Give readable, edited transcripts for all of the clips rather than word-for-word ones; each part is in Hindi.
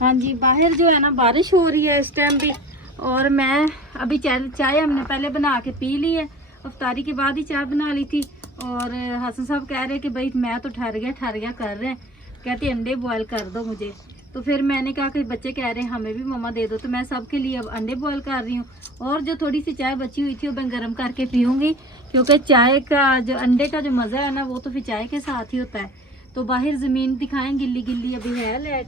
हाँ जी, बाहर जो है ना बारिश हो रही है इस टाइम भी। और मैं अभी चाय हमने पहले बना के पी ली है, अफ्तारी के बाद ही चाय बना ली थी। और हसन साहब कह रहे हैं कि भाई मैं तो ठहर गया कर रहे हैं, कहते अंडे बॉयल कर दो मुझे। तो फिर मैंने कहा कि बच्चे कह रहे हैं हमें भी मम्मा दे दो, तो मैं सबके लिए अब अंडे बॉयल कर रही हूँ। और जो थोड़ी सी चाय बची हुई थी वो मैं गर्म करके पीऊँगी, क्योंकि चाय का जो अंडे का जो मज़ा है ना वो तो फिर चाय के साथ ही होता है। तो बाहर ज़मीन दिखाएं गिल्ली गिल्ली अभी है लाइट।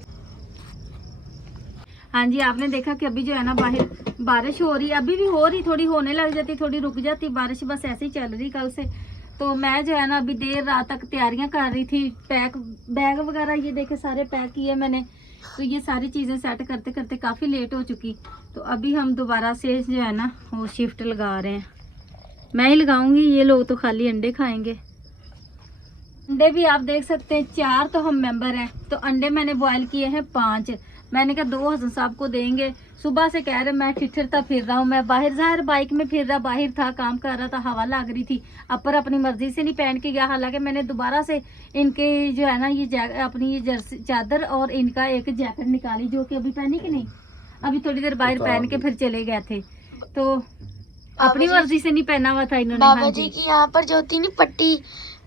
हाँ जी, आपने देखा कि अभी जो है ना बाहर बारिश हो रही है, अभी भी हो रही, थोड़ी होने लग जाती, थोड़ी रुक जाती बारिश, बस ऐसे ही चल रही कल से। तो मैं जो है ना अभी देर रात तक तैयारियां कर रही थी, बैग वगैरह ये देखे सारे पैक किए मैंने। तो ये सारी चीज़ें सेट करते करते काफ़ी लेट हो चुकी। तो अभी हम दोबारा से जो है ना वो शिफ्ट लगा रहे हैं। मैं ही लगाऊंगी, ये लोग तो खाली अंडे खाएंगे। अंडे भी आप देख सकते हैं 4 तो हम मेंबर हैं, तो अंडे मैंने बॉयल किए हैं 5। मैंने कहा 2 हसन साहब को देंगे। सुबह से कह रहे मैं ठिठरता फिर रहा हूँ, मैं बाहर ज़ाहिर बाइक में फिर रहा, बाहर था काम कर रहा था, हवा लग रही थी। अपर अपनी मर्जी से नहीं पहन के गया, हालांकि मैंने दोबारा से इनके जो है ना ये अपनी ये जर्सी चादर और इनका एक जैकेट निकाली, जो कि अभी पहनी कि नहीं, अभी थोड़ी देर बाहर पहन के फिर चले गए थे। तो अपनी मर्जी से नहीं पहना हुआ था इन्होंने। बाबा जी की यहाँ पर जो होती नहीं पट्टी,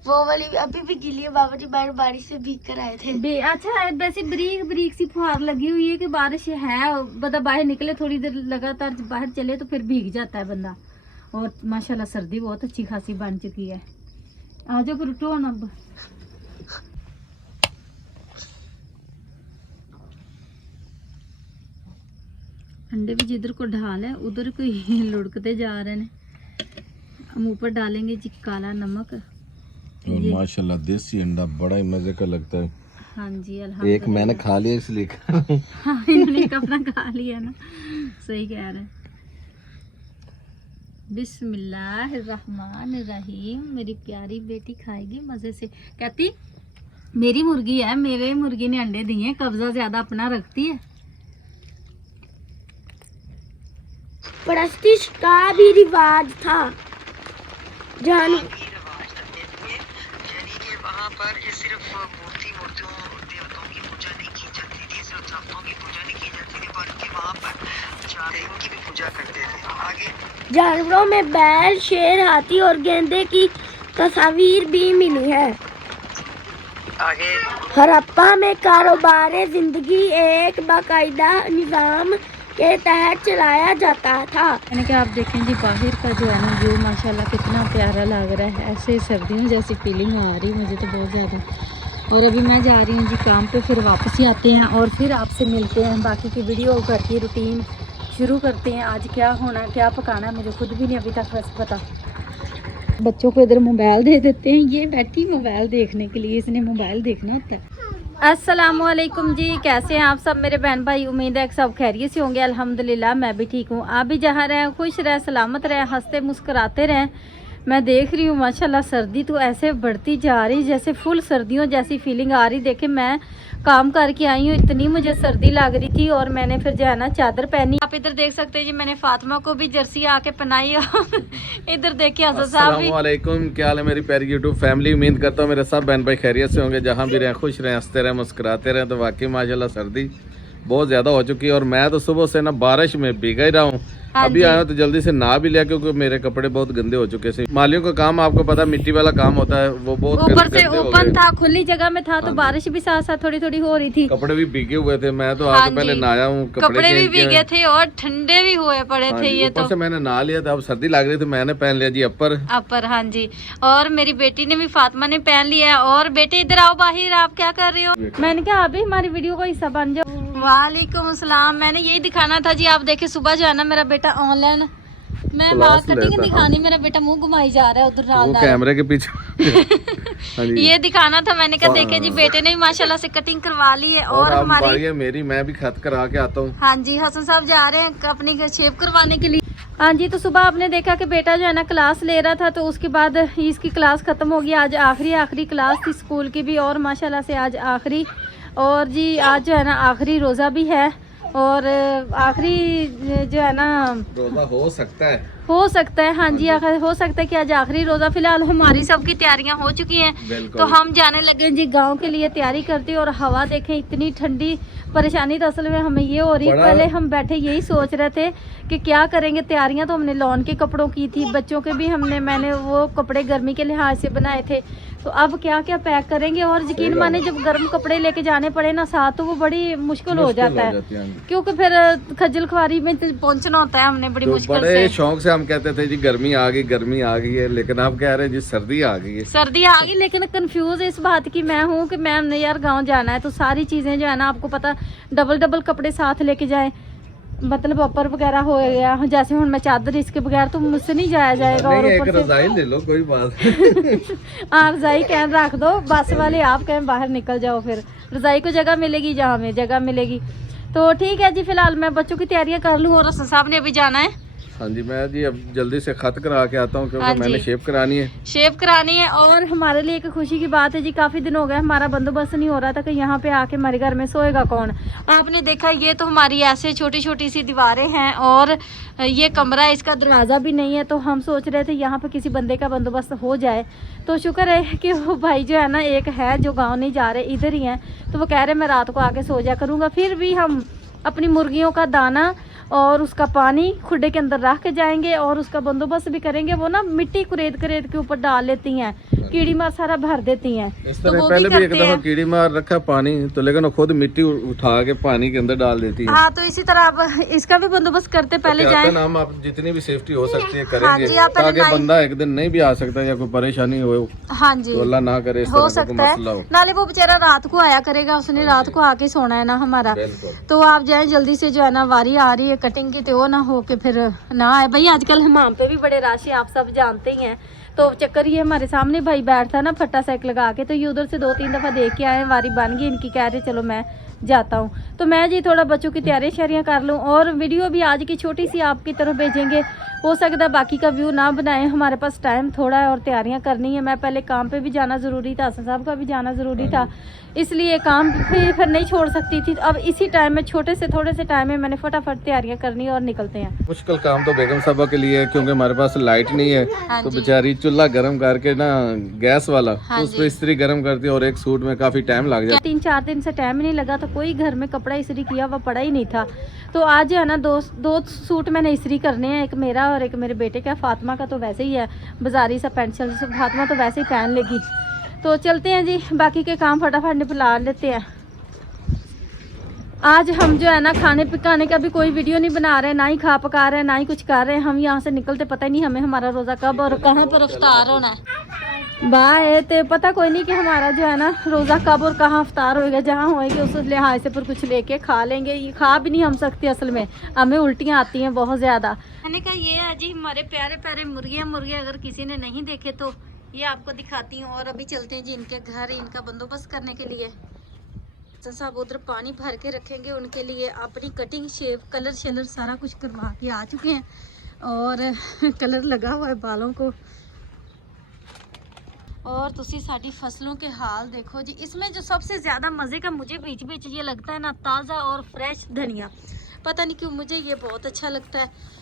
वो वाली अभी भी गीली है। बाबा जी बाहर बारिश से भीग कर आए थे। अच्छा, वैसे बरीक बरीक सी फुहार लगी हुई है कि बारिश है, बंदा बाहर निकले थोड़ी देर लगातार बाहर चले तो फिर भीग जाता है बंदा। और माशाल्लाह सर्दी बहुत अच्छी खासी बन चुकी है। आ जाओ फिर उठो ना। अब अंडे भी जिधर को ढाल है उधर को ही लुढ़कते जा रहे हैं। हम ऊपर डालेंगे जी काला नमक। और माशाल्लाह देसी अंडा बड़ा ही मजे का लगता है। हाँ जी, एक मैंने खा लिया इसलिए हाँ, इन्होंने एक अपना खा लिया ना, सही कह रहे हैं। बिस्मिल्लाहिर्रहमानिर्रहीम। मेरी प्यारी बेटी खाएगी मजे से। कहती मेरी मुर्गी है, मेरे मुर्गी ने अंडे दिए, कब्जा ज्यादा अपना रखती है। परस्तिश का भी रिवाज था जान। वहाँ पर सिर्फ मूर्तियों देवताओं की पूजा नहीं की जाती थी, सिर्फ देवताओं की पूजा नहीं की जाती थी, बल्कि वहाँ पर देवों की भी पूजा करते थे। आगे जानवरों में बैल, शेर, हाथी और गेंडे की तस्वीर भी मिली है। आगे हड़प्पा में कारोबार जिंदगी एक बाकायदा निज़ाम के तहत चलाया जाता था। मैंने कहा आप देखें जी बाहर का जो है ना व्यू माशाल्लाह कितना प्यारा लग रहा है। ऐसे सर्दियों जैसी फीलिंग आ रही है मुझे तो बहुत ज़्यादा। और अभी मैं जा रही हूँ जी काम पे, फिर वापस ही आते हैं और फिर आपसे मिलते हैं। बाकी की वीडियो घर की रूटीन शुरू करते हैं। आज क्या होना है, क्या पकाना है, मुझे खुद भी नहीं अभी तक वैसे पता। बच्चों को इधर मोबाइल दे देते हैं, ये बैठी मोबाइल देखने के लिए, इसने मोबाइल देखना होता है। अस्सलामुअलैकुम जी, कैसे हैं आप सब मेरे बहन भाई। उम्मीद है कि सब खैरियत से होंगे। अल्हम्दुलिल्लाह मैं भी ठीक हूँ। आप भी जहाँ रहें खुश रहें, सलामत रहें, हंसते मुस्कुराते रहें। मैं देख रही हूँ माशाल्लाह सर्दी तो ऐसे बढ़ती जा रही, जैसे फुल सर्दियों जैसी फीलिंग आ रही। देखे मैं काम करके आई हूँ, इतनी मुझे सर्दी लग रही थी और मैंने फिर जो है ना चादर पहनी। आप इधर देख सकते हैं जी, मैंने फातिमा को भी जर्सी आके पहनाई। इधर देखिए हसन साहब भी। अस्सलामुअलैकुम, क्या हाल है मेरी प्यारी यूट्यूब फैमिली। उम्मीद करता हूँ मेरे सब बहन भाई खैरियत से होंगे, जहाँ भी रहें खुश रहें, हंसते रहें, मुस्कुराते रहें। तो वाकई माशाल्लाह सर्दी बहुत ज़्यादा हो चुकी है और मैं तो सुबह से ना बारिश में भीगा ही रहा हूँ। अभी आया तो जल्दी से नहा भी लिया, क्योंकि मेरे कपड़े बहुत गंदे हो चुके थे। मालियों का काम आपको पता मिट्टी वाला काम होता है, वो बहुत ऊपर से ओपन था, खुली जगह में था, तो बारिश भी साथ साथ थोड़ी थोड़ी हो रही थी। कपड़े भी भीगे हुए थे। मैं तो आके पहले नहाया हूँ, कपड़े भी भीगे थे और ठंडे भी हुए पड़े थे। ये तो से मैंने नहा लिया था, अब सर्दी लग रही थी, मैंने पहन लिया जी अपर। हाँ जी। और मेरी बेटी ने भी, फातिमा ने पहन लिया है। और बेटे इधर आओ बाहर, आप क्या कर रहे हो। मैंने कहा अभी हमारी वीडियो का हिस्सा बन जाओ। वालेकुम अस्सलाम। मैंने यही दिखाना था जी। आप देखे सुबह जो है ना मेरा बेटा ऑनलाइन, मैं बाल कटिंग दिखानी, मेरा बेटा मुंह घुमाई जा रहा है उधर कैमरे के पीछे। ये दिखाना था। मैंने कहा देखे जी बेटे ने भी माशाल्लाह से कटिंग करवा ली है। और हमारी मेरी मैं भी खत करा के आता हूँ। हाँ जी, हसन साहब जा रहे हैं अपनी शेव करवाने के लिए। हाँ जी, तो सुबह आपने देखा कि बेटा जो है ना क्लास ले रहा था, तो उसके बाद इसकी क्लास खत्म हो गई। आज आखिरी क्लास थी स्कूल की भी, और माशाल्लाह से आज आखिरी। और जी आज जो है ना आखिरी रोज़ा भी है, और आखिरी जो है ना रोज़ा हो सकता है। हो सकता है, हाँ जी, हो सकता है कि आज आखिरी रोज़ा। फिलहाल हमारी सबकी तैयारियां हो चुकी हैं, तो हम जाने लगे जी गांव के लिए तैयारी करते। और हवा देखें इतनी ठंडी, परेशानी तो असल में हमें ये हो रही है। पहले हम बैठे यही सोच रहे थे कि क्या करेंगे। तैयारियां तो हमने लॉन के कपड़ों की थी, बच्चों के भी मैंने वो कपड़े गर्मी के लिहाज से बनाए थे। तो अब क्या क्या पैक करेंगे, और यकीन माने जब गर्म कपड़े लेके जाने पड़े ना साथ, तो वो बड़ी मुश्किल हो जाता है, क्योंकि फिर खज्जल खुआरी में पहुंचना होता है हमने बड़ी मुश्किल से। बड़े शौक से हम कहते थे जी गर्मी आ गई है, लेकिन आप कह रहे हैं जी सर्दी आ गई है। सर्दी आ गई, लेकिन कंफ्यूज इस बात की मैं हूँ कि मैं हमने यार गाँव जाना है, तो सारी चीजें जो है ना, आपको पता डबल कपड़े साथ लेके जाए, मतलब अपर वगैरह हो गया, जैसे हुन मैं चादर, इसके बगैर तो मुझसे नहीं जाया जाएगा। और एक ऊपर से रजाई ले लो, कोई बात हाँ, रजाई कहन रख दो, बस वाले आप कहें बाहर निकल जाओ, फिर रजाई को जगह मिलेगी जहाँ में जगह मिलेगी। तो ठीक है जी, फिलहाल मैं बच्चों की तैयारियां कर लूँ, और हसन साहब ने अभी जाना है। हाँ जी, मैं जी अब जल्दी से खत करा के आता हूँ, क्योंकि मैंने शेव करानी है। और हमारे लिए एक खुशी की बात है जी, काफ़ी दिन हो गए हमारा बंदोबस्त नहीं हो रहा था कि यहाँ पे आके हमारे घर में सोएगा कौन। आपने देखा ये तो हमारी ऐसे छोटी छोटी सी दीवारें हैं, और ये कमरा है, इसका दरवाज़ा भी नहीं है। तो हम सोच रहे थे यहाँ पे किसी बंदे का बंदोबस्त हो जाए। तो शुक्र है कि वो भाई जो है ना, एक है जो गाँव नहीं जा रहे, इधर ही हैं, तो वो कह रहे मैं रात को आके सो जा करूँगा। फिर भी हम अपनी मुर्गियों का दाना और उसका पानी खुड्डे के अंदर रख के जाएंगे, और उसका बंदोबस्त भी करेंगे। वो ना मिट्टी कुरेद के ऊपर डाल लेती हैं, कीड़ी मार सारा भर देती हैं। इस तरह तो पहले भी एक दफा कीड़ी मार रखा पानी, तो लेकिन वो खुद मिट्टी उठा के पानी के अंदर डाल देती है। हाँ, तो इसी तरह आप इसका भी बंदोबस्त करते पहले जाएं। हम आप जितनी भी सेफ्टी हो सकती है करेंगे, ताकि बंदा एक दिन नहीं भी आ सकता या कोई परेशानी हो। हाँ जी, तो अल्लाह ना करे हो सकता है, नाले वो बेचारा रात को आया करेगा, उसने रात को आके सोना है ना हमारा। तो आप जाए जल्दी से, जो है ना वारी आ रही है कटिंग की, तो वो ना हो के फिर ना आए। भाई आजकल हमाम पे भी बड़े राशि, आप सब जानते ही हैं। तो चक्कर ये हमारे सामने भाई बैठता ना फट्टा साइकिल लगा के, तो ये उधर से 2-3 दफ़ा देख के आए, वारी बन गई इनकी, कह रहे चलो मैं जाता हूँ। तो मैं जी थोड़ा बच्चों की तैयारियां कर लूँ, और वीडियो भी आज की छोटी सी आपकी तरफ भेजेंगे। हो सकता है बाकी का व्यू ना बनाएं, हमारे पास टाइम थोड़ा है और तैयारियां करनी है। मैं पहले काम पे भी जाना ज़रूरी था, हसन साहब का भी जाना ज़रूरी था, इसलिए काम फिर नहीं छोड़ सकती थी। अब इसी टाइम में, थोड़े से टाइम में मैंने फटाफट तैयारियां करनी और निकलते हैं। मुश्किल काम तो बेगम साहबा के लिए है, क्योंकि हमारे पास लाइट नहीं है। तो बेचारी चूल्हा गर्म करके ना, गैस वाला, उस पर इस्त्री गर्म करती है, और एक सूट में काफी टाइम लग जाता है। 3-4 दिन से टाइम नहीं लगा था, कोई घर में कपड़ा इस्त्री किया हुआ पड़ा ही नहीं था। तो आज है ना, दो सूट मैंने इस्त्री करने हैं, एक मेरा और एक मेरे बेटे का। फातिमा का तो वैसे ही है बाजारी सा पेंट शर्ट, फातिमा तो वैसे ही पहन लेगी। तो चलते हैं जी, बाकी के काम फटाफट निपटा लेते हैं। आज हम जो है ना, खाने पकाने का भी कोई वीडियो नहीं बना रहे, ना ही खा पका रहे हैं, ना ही कुछ कर रहे हैं। हम यहाँ से निकलते पता ही नहीं हमें हमारा रोज़ा कब और कहाँ पर इफ्तार होना है। बाय तो पता कोई नहीं कि हमारा जो है ना रोज़ा कब और कहाँ इफ्तार होएगा। जहाँ होएगी उस लिहाज से पर कुछ लेके खा लेंगे। ये खा भी नहीं हम सकते, असल में हमें उल्टियाँ आती हैं बहुत ज़्यादा। खाने का ये है जी, हमारे प्यारे प्यारे मुर्गियाँ अगर किसी ने नहीं देखे तो ये आपको दिखाती हूँ। और अभी चलते हैं जी इनके घर, इनका बंदोबस्त करने के लिए। साहब उधर पानी भर के रखेंगे उनके लिए। अपनी कटिंग शेप कलर शलर सारा कुछ करवा के आ चुके हैं, और कलर लगा हुआ है बालों को। और तुसी साड़ी फसलों के हाल देखो जी। इसमें जो सबसे ज़्यादा मज़े का मुझे बीच बीच ये लगता है ना, ताज़ा और फ्रेश धनिया। पता नहीं क्यों मुझे ये बहुत अच्छा लगता है।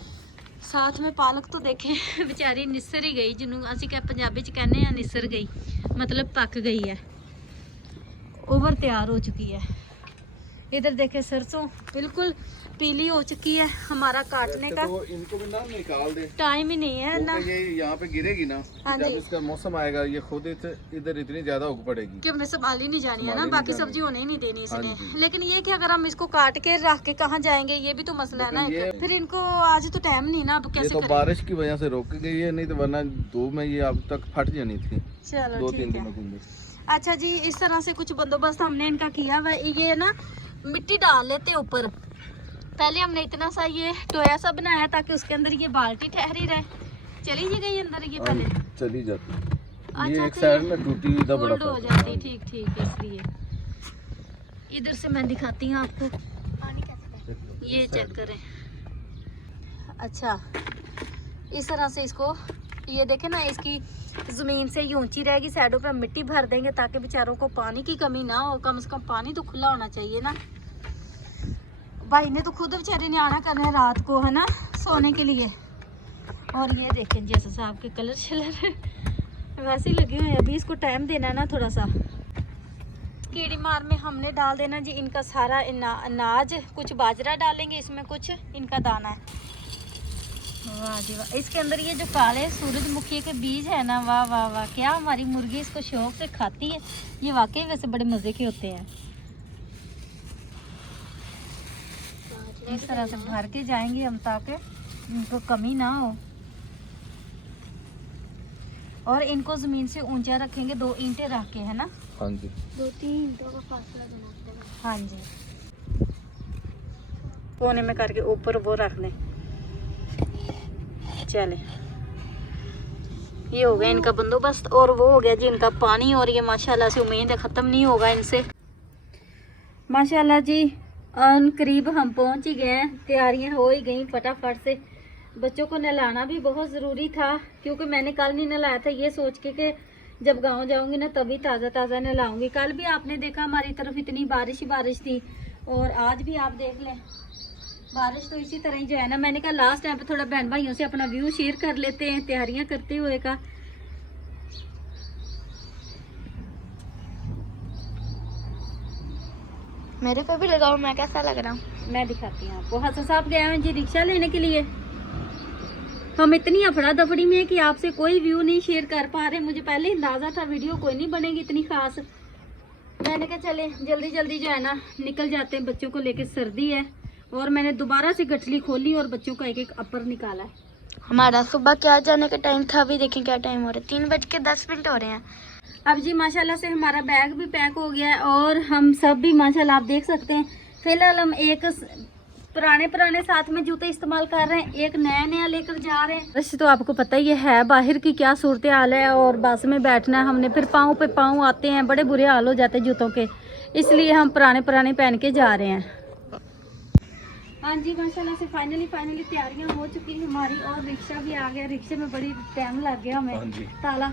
साथ में पालक तो देखें बेचारी निसर ही गई, जिन्होंने असी क्या पंजाबी च कहने हैं निसर गई, मतलब पक गई है, ओवर तैयार हो चुकी है। इधर देखे सरसों बिल्कुल पीली हो चुकी है। हमारा काटने का तो इनको भी ना निकाल दे, टाइम ही नहीं है ना। ये यहाँ पे गिरेगी ना, जब इसका मौसम आएगा ये खुद इधर इतनी ज्यादा उग पड़ेगी कि हमने संभाली नहीं जानी है ना, बाकी सब्जी होने ही नहीं देनी इसने। लेकिन ये कि अगर हम इसको काट के रख के कहाँ जाएंगे, ये भी तो मसला है ना। फिर इनको आज तो टाइम नहीं ना, अब कैसे तो बारिश की वजह से रोक गई है, नहीं तो वरना धूप में ये अब तक फट जानी थी। चलो 2-3 दिनों के अंदर। अच्छा जी, इस तरह से कुछ बंदोबस्त हमने इनका किया हुआ। ये ना मिट्टी डाल लेते ऊपर। पहले हमने इतना सा ये टोया सा बनाया ताकि उसके अंदर ये बाल्टी ठहरी रहे। चली जी गई अंदर ये पहले चली जाती। अच्छा, ये एक साइड में टूटी हुई था, बड़ा हो जाती। ठीक इसलिए इधर से मैं दिखाती हूँ आपको, ये चेक करें। अच्छा, इस तरह से इसको ये देखें ना, इसकी ज़मीन से ये ऊंची रहेगी, साइडों पे हम मिट्टी भर देंगे ताकि बेचारों को पानी की कमी ना हो। कम से कम पानी तो खुला होना चाहिए ना। भाई ने तो खुद बेचारे ने आना करना है रात को, है ना, सोने के लिए। और ये देखें जैसे साहब के कलर शलर वैसे ही लगे हुए हैं। अभी इसको टाइम देना है ना थोड़ा सा। कीड़ी मार में हमने डाल देना जी इनका सारा अनाज, कुछ बाजरा डालेंगे इसमें, कुछ इनका दाना है। वाह जी वाह, इसके अंदर ये जो काले सूरजमुखी के बीज है ना, वाह वाह वाह, क्या हमारी मुर्गी इसको शौक से खाती है। ये वाकई वैसे बड़े मज़े के होते हैं। इस तरह से भर के जाएंगे हम ताकि इनको कमी ना हो। और इनको ज़मीन से ऊंचा रखेंगे, 2 ईंटें रख के, है ना। हाँ जी, 2-3 ईंटों का फासला बनाते हैं। हाँ जी, कोने में करके ऊपर वो रख दें। चले, ये हो गया इनका बंदोबस्त। और वो हो गया जी इनका पानी। और ये माशाल्लाह से उम्मीद है ख़त्म नहीं होगा इनसे। माशाल्लाह जी करीब हम पहुंच ही गए हैं, तैयारियां हो ही गई फटाफट से। बच्चों को नहलाना भी बहुत ज़रूरी था, क्योंकि मैंने कल नहीं नहलाया था, ये सोच के कि जब गांव जाऊंगी ना तभी ताज़ा ताज़ा नहलाऊंगी। कल भी आपने देखा हमारी तरफ इतनी बारिश ही बारिश थी, और आज भी आप देख लें बारिश तो इसी तरह ही जो है ना। मैंने कहा लास्ट टाइम पे थोड़ा बहन भाइयों से अपना व्यू शेयर कर लेते हैं तैयारियां करते हुए का। मेरे पे भी लगाओ, मैं कैसा लग रहा हूँ। मैं दिखाती हूँ आपको। हसन साहब गए हैं जी रिक्शा लेने के लिए। हम इतनी अफड़ा दफड़ी में है कि आपसे कोई व्यू नहीं शेयर कर पा रहे। मुझे पहले अंदाजा था वीडियो कोई नहीं बनेगी इतनी खास। मैंने कहा चले जल्दी जल्दी जो है ना निकल जाते हैं, बच्चों को लेके सर्दी है। और मैंने दोबारा से गठली खोली और बच्चों का एक एक अपर निकाला है। हमारा सुबह क्या जाने का टाइम था, अभी देखें क्या टाइम हो रहा है, 3:10 हो रहे हैं। अब जी माशाल्लाह से हमारा बैग भी पैक हो गया है, और हम सब भी माशाल्लाह आप देख सकते हैं। फिलहाल हम एक पुराने साथ में जूते इस्तेमाल कर रहे हैं, एक नया लेकर जा रहे हैं। वैसे तो आपको पता ही है बाहर की क्या सूरत हाल है, और बस में बैठना है हमने, फिर पाँव पे पाँव आते हैं, बड़े बुरे हाल हो जाते हैं जूतों के, इसलिए हम पुराने पहन के जा रहे हैं। हाँ जी माशाल्लाह से फाइनली तैयारियां हो चुकी हैं हमारी, और रिक्शा भी आ गया। रिक्शे में बड़ी टाइम लग गया हमें ताला।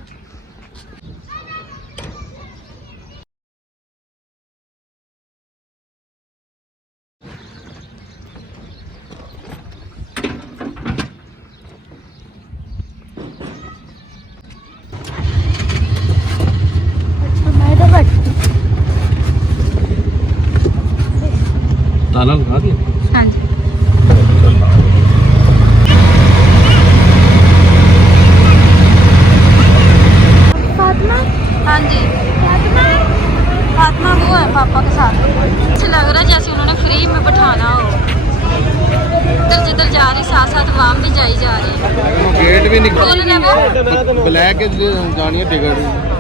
ताला लगा दिया। हाँ जी, फातिमा, हाँ जी, फातिमा वो है पापा के साथ। ऐसे लग रहा है जैसे उन्होंने फ्री में बैठाना हो। इधर जिधर जा रही साथ साथ वहाँ भी जा रही है। गेट भी कौन है वो? ब्लैक जानी है टिकट।